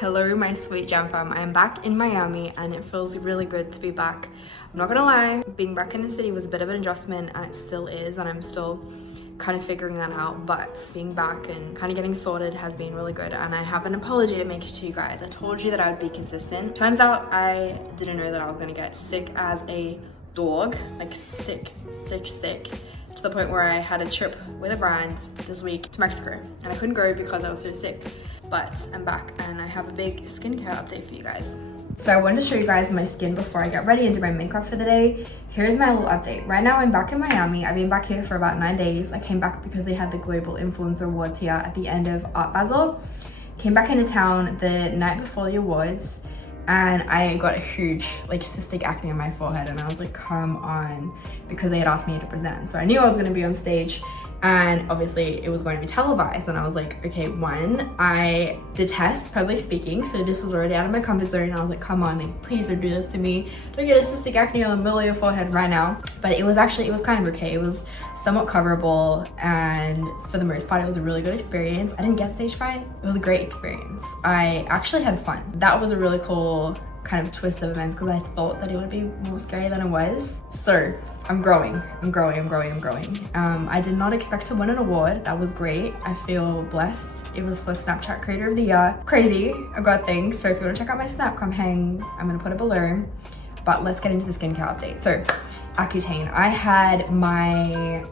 Hello my sweet jam fam, I am back in Miami and it feels really good to be back. I'm not gonna lie, being back in the city was a bit of an adjustment and it still is, and I'm still kind of figuring that out, but being back and kind of getting sorted has been really good. And I have an apology to make to you guys. I told you that I would be consistent. Turns out I didn't know that I was gonna get sick as a dog, like sick, to the point where I had a trip with a brand this week to Mexico and I couldn't go because I was so sick. But I'm back and I have a big skincare update for you guys. So I wanted to show you guys my skin before I get ready and do my makeup for the day. Here's my little update. Right now I'm back in Miami. I've been back here for about 9 days. I came back because they had the Global Influencer Awards here at the end of Art Basel. Came back into town the night before the awards and I got a huge cystic acne on my forehead and I was like, come on, because they had asked me to present. So I knew I was gonna be on stage and obviously it was going to be televised, and I was like, okay, one, I detest public speaking, so this was already out of my comfort zone, and I was like, come on, like, please don't do this to me, don't get a cystic acne on the middle of your forehead right now. But it was kind of okay. It was somewhat coverable, and for the most part it was a really good experience. I didn't get stage fright. It was a great experience. I actually had fun. That was a really cool kind of twist of events because I thought that it would be more scary than it was. So I'm growing. I did not expect to win an award. That was great. I feel blessed. It was for Snapchat Creator of the Year. Crazy, I got things. So if you want to check out my Snap, come hang. I'm gonna put it below. But let's get into the skincare update. So Accutane. I had I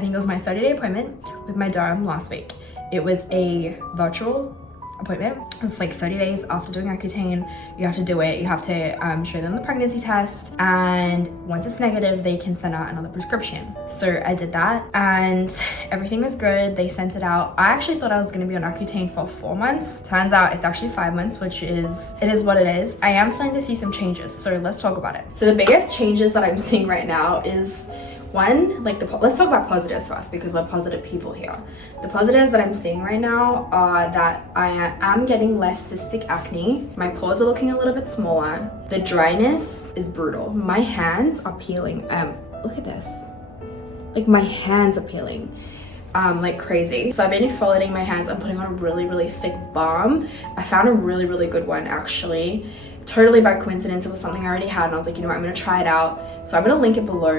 think it was my 30-day appointment with my derm last week. It was a virtual appointment. It's like 30 days after doing Accutane. You have to do it. You have to show them the pregnancy test, and once it's negative they can send out another prescription. So I did that and everything was good. They sent it out. I actually thought I was going to be on Accutane for 4 months. Turns out it's actually 5 months, which is what it is. I am starting to see some changes, so let's talk about it. So the biggest changes that I'm seeing right now is one, let's talk about positives first because we're positive people here. The positives that I'm seeing right now are that I am getting less cystic acne. My pores are looking a little bit smaller. The dryness is brutal. My hands are peeling. Look at this. Like, my hands are peeling like crazy. So I've been exfoliating my hands. I'm putting on a really thick balm. I found a really good one actually. Totally by coincidence. It was something I already had and I was like, you know what, I'm gonna try it out. So I'm gonna link it below.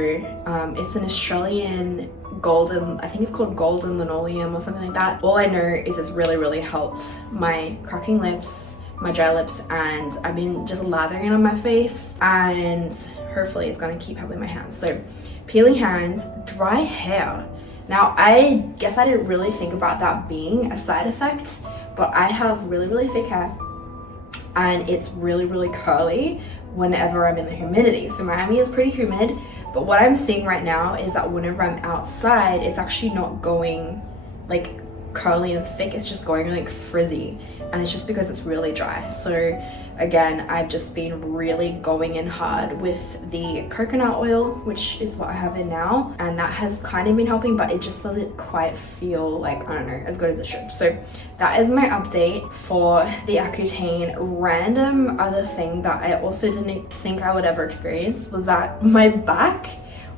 It's an Australian golden, I think it's called golden linoleum or something like that. All I know is it's really helped my cracking lips, my dry lips, and I've been just lathering it on my face, and hopefully it's gonna keep helping my hands. So peeling hands, dry hair. Now I guess I didn't really think about that being a side effect, but I have really thick hair and it's really curly whenever I'm in the humidity. So Miami is pretty humid, but what I'm seeing right now is that whenever I'm outside, it's actually not going like curly and thick, it's just going like frizzy, and it's just because it's really dry. So again, I've just been really going in hard with the coconut oil, which is what I have in now, and that has kind of been helping, but it just doesn't quite feel like, I don't know, as good as it should. So that is my update for the Accutane. Random other thing that I also didn't think I would ever experience was that my back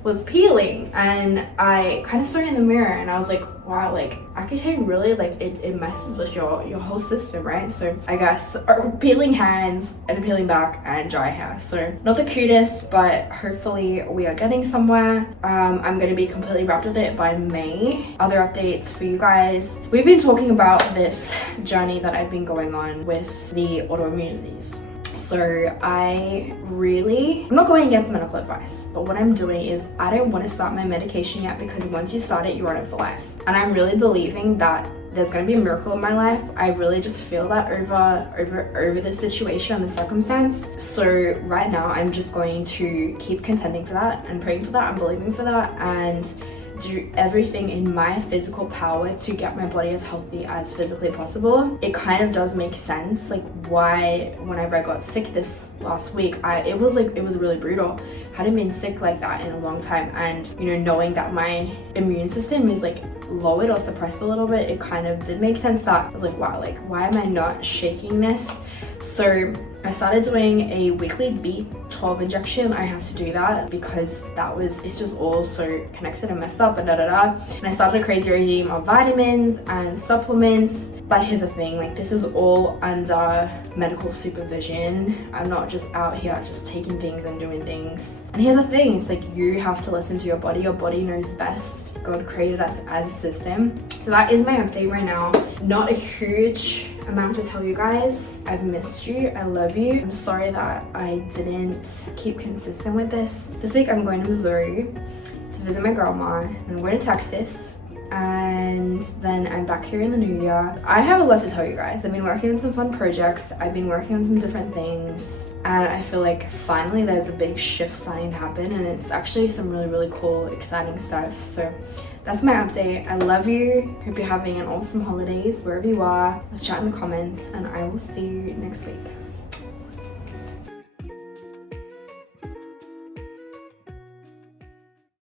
was peeling, and I kind of saw it in the mirror and I was like, wow, like Accutane really it messes with your whole system, right? So I guess peeling hands and peeling back and dry hair. So not the cutest, but hopefully we are getting somewhere. I'm going to be completely wrapped with it by May. Other updates for you guys. We've been talking about this journey that I've been going on with the autoimmune disease. So I'm not going against medical advice, but what I'm doing is I don't want to start my medication yet, because once you start it, you're on it for life. And I'm really believing that there's going to be a miracle in my life. I really just feel that over the situation and the circumstance. So right now I'm just going to keep contending for that and praying for that and believing for that, and do everything in my physical power to get my body as healthy as physically possible. It kind of does make sense, like why whenever I got sick this last week, it was really brutal. Hadn't been sick like that in a long time, and you know, knowing that my immune system is like lowered or suppressed a little bit, it kind of did make sense that I was like, wow, like why am I not shaking this? So I started doing a weekly B12 injection. I have to do that because it's just all so connected and messed up and And I started a crazy regime of vitamins and supplements But here's the thing, like this is all under medical supervision. I'm not just out here just taking things and doing things. And here's the thing, it's like you have to listen to your body. Your body knows best. God created us as a system. So that is my update right now. Not a huge amount to tell you guys. I've missed you. I love you. I'm sorry that I didn't keep consistent with this. This week I'm going to Missouri to visit my grandma. I'm going to Texas. And then I'm back here in the new year. I have a lot to tell you guys. I've been working on some fun projects. I've been working on some different things. And I feel like finally there's a big shift starting to happen. And it's actually some really, really cool, exciting stuff. So that's my update. I love you. Hope you're having an awesome holidays wherever you are. Let's chat in the comments and I will see you next week.